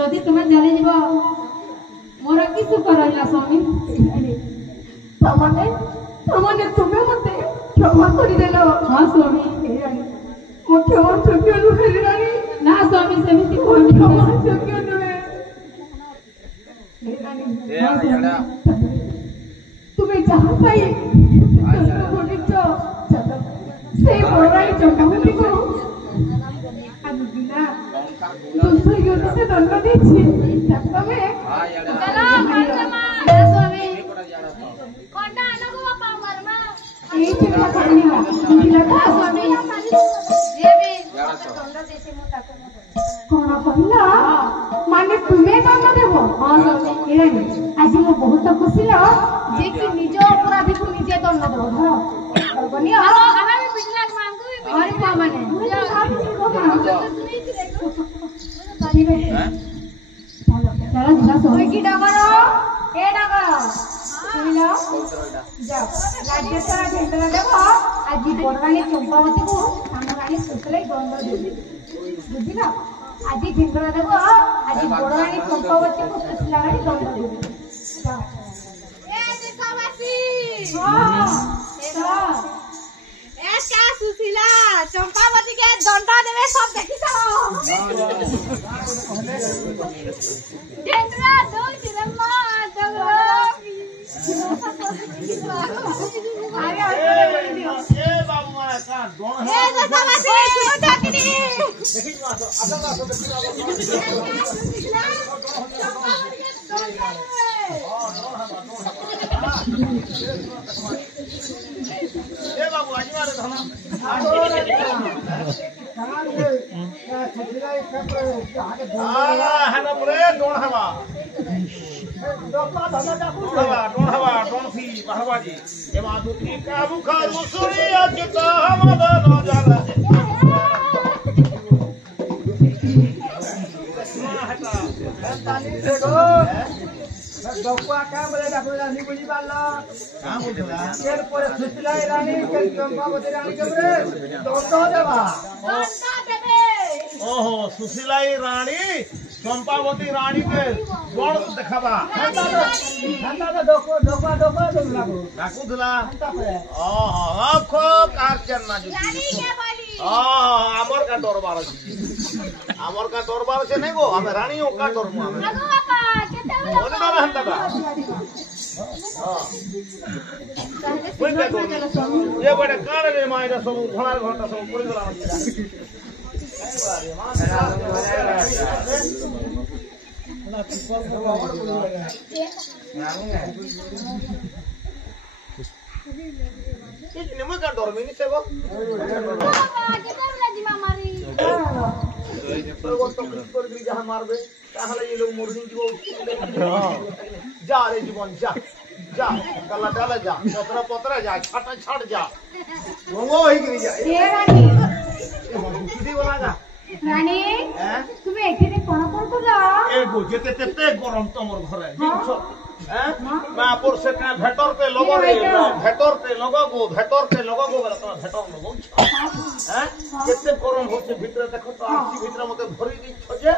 जदि तुम्हें चली जीव मोर कि सुख रहा स्वामी तमने तुम्हें मते क्षमा करदेल। हाँ स्वामी मो क्षमा योग्य नुहे रानी। ना स्वामी सेमती कहनी क्षमा योग्य नुहे। तुम्हें जहाँ पाई बोलिच से बड़ाई चंपावती को आज बिना दोष योग्य से दंड देछि तमे चलो पंचमा स्वामी कोंडा अनगो बापा मरमा ए चिंता करनी हो लगा स्वामी ये भी दंड देछि मु ताको कोना कहला माने तुम्हें दंड देबो। हाँ स्वामी एरानी आज मु बहुत खुशी ल जे कि निज अपराधी को निजे दंड देबो बनी और हमें भी पिछला मांग को भी और क्या माने चलो जिला कोई की डगरो ए डगरो सुनिलो जाओ राज्य सारा ढेंडरा देबो आज बड़रानी चंपावती को हम रानी सुसले दंड देबी बुझिला आज ढेंडरा देबो आज बड़रानी चंपावती को सुसला रानी दंड देबी जाओ ए देशवासी हां ए क्या सुशीला चंपावती के दंड देवे सब देखि जाओ ढेंडरा दो चिरम्मा डगरो डकुआ क्या बोले डकुआ नहीं बुझी पाला क्या बोलला केर पर सुशीला रानी के चंपावती रानी के रे दंड देबा ओहो सुशीला रानी चंपावती रानी के बड़ देखाबा हंता तो डकुआ डाकू दिला ओहो आखो कारचन ना जुटी आमर का दरबार अछि आमर का दरबार से नहीं गो हमें रानियों का डरमु हमें अगो बापा केते बोले ना हंता का कोई का ये बड़े कान रे मायरा सब घोड़ा घोटा सब पड़ गला ini mah kan dormi ini sego. kita lagi mamari. वो तो कर भी जहाँ मार दे ताहले ये लोग मुर्गी को जा रे जीवन जा जा कला डाला जा पतरा पतरा जा छाटा छाट जा गंगो ही गिरी जा ये रानी सीधी बोला जा रानी तुम्हें एठे कोन करतला ए गो जेते तेते गरम तमर घरे दिनछो मापुर से का भेटर पे लोगो रे भेटर पे लोगो गो बोला तो भेटर लोगो हैं केते गरम होते भीतर देखो तो आसी भीतर मते भरी दी छजे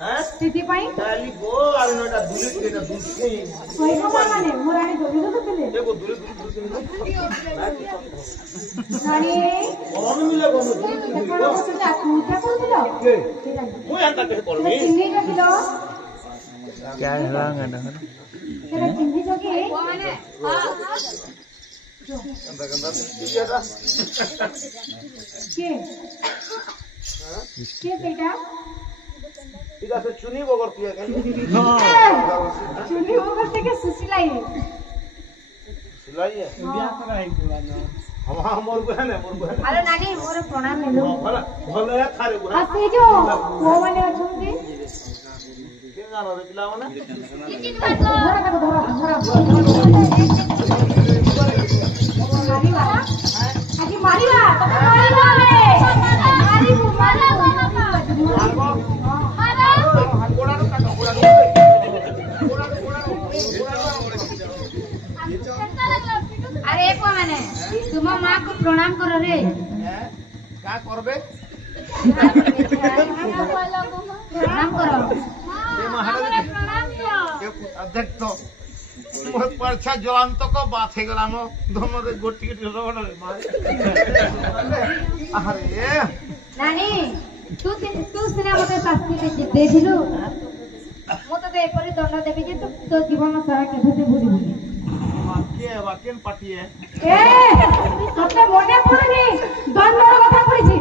हैं स्थिति पाई डाली गो आर नटा दुली केटा दुली कोई को माने मोरानी दोली तो तले देखो दुली रानी कौन मिले गो देखो तो जा पूजा करतला के मु यांता के करमी चिन्नी जगिलो क्या हलांगा ना तेरा चिन्नी जगी कोने गंदा गंदा दिया के बेटा इधर से चुनी बगर पिया के चुनी होकर से के सुशीलाई है सिलाई है हम मोर बहन है हेलो नानी मोर प्रणाम हेलो भला भला है थारे बुरा आते जो वो माने अछंती के गाना रे पिला माने किचिन बात धरा मारीवा आजी मारीवा तमे मारीवा रे मारी मारा बाबा मारा गोड़ा रो काटो गोड़ा अरे को माने तुम मां को प्रणाम करो रे का करबे प्रणाम करो देख तो मोर परछा ज्वलंत को बात है गला मो दोनों रे गोटी के रोड रे मारे अरे नानी तू सिना मते शास्त्री ଦେଇଥିଲୁ ମୁଁ ତତେ ଏପରି ଦଣ୍ଡ ଦେବି ଯେ ତୋ ଜୀବନ ସାରା କେବେ ବି ଭୁଲିବୁନି वाक्यन पाटिए ए ତତେ ମନେ ପଡୁନି ଦଣ୍ଡର କଥା ପଡିଛି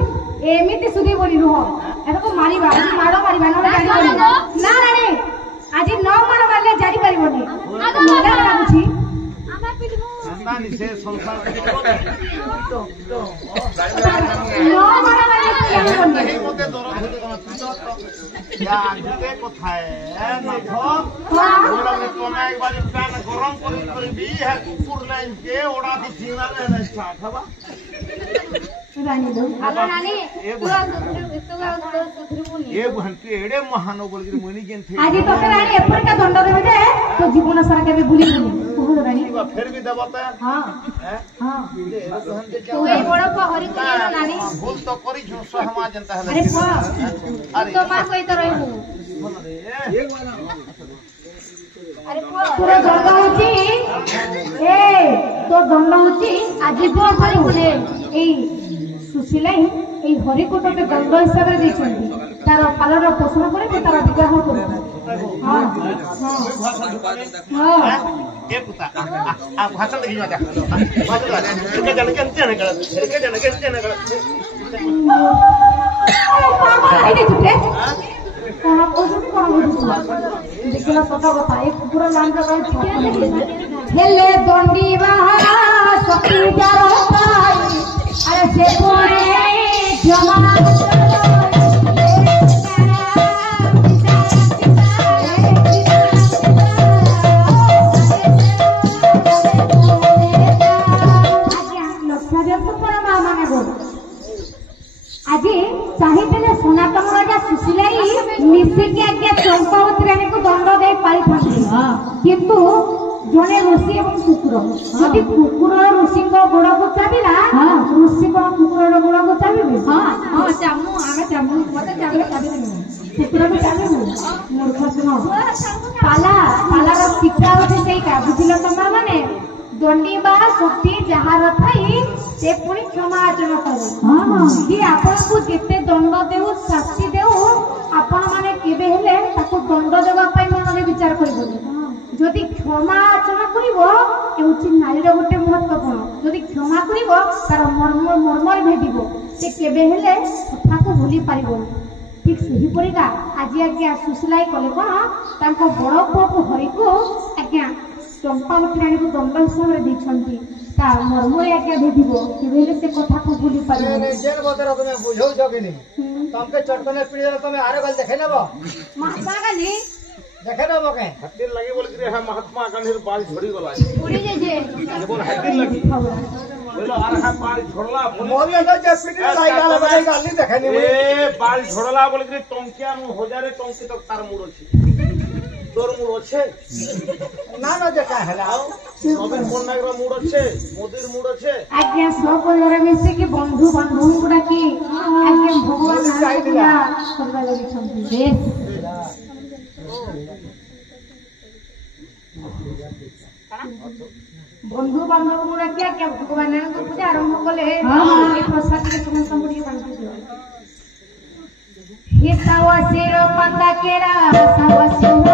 ଏମିତି ସୁଧି ବୋଲି ରୁହ ଏଟାକୁ ମାରିବା ମାଡ଼ ମାରିବା ନ ଜାଣି ନା ନାନୀ ଆଜି ନ ମାଡ଼ ମାରିଲେ ଜାଣି ପାରିବନି ମଜା ଲାଗୁଛି ଆମେ ପିଟିବୁ नानी से संसार ନ ମାଡ଼ ମାରିଲେ ଜାଣିବନି नहीं मते दरद होते कमा तू तो या आगे কথা है देखो बोला में कोना एक बार पैन गरम कर भी है कुकुर लाइन के ओड़ा दी जीना रहना स्टार्ट हवा रानी दो ଆଲୋ ନାନୀ ତୁ ସୁଧୁରୁବୁନି ये बहन के एड़े महानो बोल के मुनी जेन थे ଆଜି ତତେ ରାଣୀ ଏପରିକା ଦଣ୍ଡ ଦେବେ ଯେ ତୋ ଜୀବନ ସାରା କେବେ ଭୁଲିବୁନି କୁହ ରାଣୀ फिर भी दबाता है ହଁ हैं ହଁ ये बहन के ତୁ ଏଇ ବଡ ପହରି ତୁ ଜାଣ ନାନୀ भूल तो करी छु सहमा जनता है ଆରେ ପୁଅ अरे ତୋ ମା ସହିତ ରହିବୁ ଆରେ ପୁଅ ତୋର ଦଣ୍ଡ ହଉଛି ଏ ତୋ ଦଣ୍ଡ ହଉଛି ଆଜି ପୁଅ କରିବୁନି ଏଇ ସୁଶୀଲା ହିଁ ଏଇ ହରିକୁ ତୋତେ ଦଣ୍ଡ ହିସାବରେ ଦେଇଛନ୍ତି ତାର ପାଲର ପୋଷଣ କରିବୁ ତାର ବିବାହ କରିବୁ ହଁ ହଁ ये पुता आप भाषण लगी जा भाषण लगा के जन के अंत ने कर के जन कर ଆଇଲେ ତୁଟେ କଣ କହୁଛନ୍ତି କଣ ବୁଝୁଛୁ ଦେଖିଲା ସତ କଥା ଏ କୁକୁର ଲାଞ୍ଚ ହେଲେ ଦଣ୍ଡି ବାହା ସଖୀ ଯାର ପାଇ ଆରେ ସେ ପୁଣି ଜମା ଆଜି ଚାହିଁଥିଲେ ସନାତନ ରାଜା ସୁଶୀଲାଇ ମିଶିକି ଆଜ୍ଞା ଚମ୍ପାବତୀ ରାଣୀକୁ ଦଣ୍ଡ ଦେଇ ପାରିଥାନ୍ତି କିନ୍ତୁ ଜଣେ ଋଷି ଏବଂ କୁକୁର ଯଦି କୁକୁର ଋଷିଙ୍କ ଗୋଡକୁ ଚାବିଲା ଋଷି କଣ କୁକୁରର ଗୋଡକୁ ଚାବିବେ ହଁ ଚାମୁ ଆମେ ଚାମୁ ମତେ ଚାବିଲେ ଚାବିବେନି କୁକୁର ବି ଚାବିବୁ ମୂର୍ଖ ଶୁଣ ପାଲାର ଶିକ୍ଷା ହଉଛି ସେଇଟା ବୁଝିଲ ତମର ମାନେ ଦଣ୍ଡି ବା ଶକ୍ତି ଯାହାର ଥାଇ ସେ ପୁଣି କ୍ଷମା ଆଚରଣ କରେ କି ଆପଣଙ୍କୁ ଯେତେ ଦଣ୍ଡ ଦେଉ ଶାସ୍ତି ଦେଉ ଆପଣ ମାନେ କେବେ ହେଲେ ତାକୁ ଦଣ୍ଡ ଦେବା ପାଇଁ ମନରେ ବିଚାର କରିବନି ଯଦି କ୍ଷମା ଆଚରଣ କରିବ ହେଉଛି ନାରୀର ଗୋଟେ ମହତ୍ୱପୂର୍ଣ୍ଣ ଯଦି କ୍ଷମା କରିବ ତାର ମର୍ମରେ ଭେଦିବ ସେ କେବେ ହେଲେ କଥାକୁ ଭୁଲି ପାରିବନି ଠିକ ସେହିପରିକା ଆଜି ଆଜ୍ଞା ସୁଶୀଲାଇ କଲେ କଣ ତାଙ୍କ ବଡ ପୁଅକୁ ହରିକୁ ଆଜ୍ଞା ଚମ୍ପାବତୀ ରାଣୀକୁ ଦଣ୍ଡ ହିସାବରେ ଦେଇଛନ୍ତି ତା ମର୍ମରେ ଆଜ୍ଞା ଭେଦିବ କେବେ ହେଲେ ସେ କଥାକୁ ଭୁଲି ପାରିବନି जेन बदर तुम बुझौछ कि नहीं तुमके चटकने पीड़ी तुम आरे गल देखे नेब ମହାତ୍ମା ଗାନ୍ଧୀ देखे नेब के हत्तिर लगे बोल के महात्मा गांधी बाल झड़ी गला ଉଡି ଯାଇଛେ बोल हत्तिर लगी बोलो अरे हा बाल झड़ला मोर अंदर जे पीड़ी लाई गाल बजाई गाल नहीं देखे नहीं ए बाल झड़ला बोल के टंकिया नु हजारे टंकी तक तार मुड़ अछि तोर मुड़ अछि ना ना देखा हैला नवीन पन्नागर मुड़ अछि मोदीर मुड़ अछि ଆଜ୍ଞା ସପରିବାର ମିଶିକି ବନ୍ଧୁ ବାନ୍ଧବଙ୍କୁ ଡାକି ଆଜ୍ଞା ଭଗବାନ ନାରାୟଣ ପୂଜା କରିବା ଲାଗିଛନ୍ତି ବନ୍ଧୁ ବାନ୍ଧବଙ୍କୁ ଡାକି ଆଜ୍ଞା ଭଗବାନ ନାରାୟଣଙ୍କ ପୂଜା ଆରମ୍ଭ କଲେ ଏ ପ୍ରସାଦ ଟିକେ ସମସ୍ତଙ୍କୁ ଟିକେ ବାଣ୍ଟି ଦିଅ হে সাওয়া সের পাতা কেরা সাওয়া সুর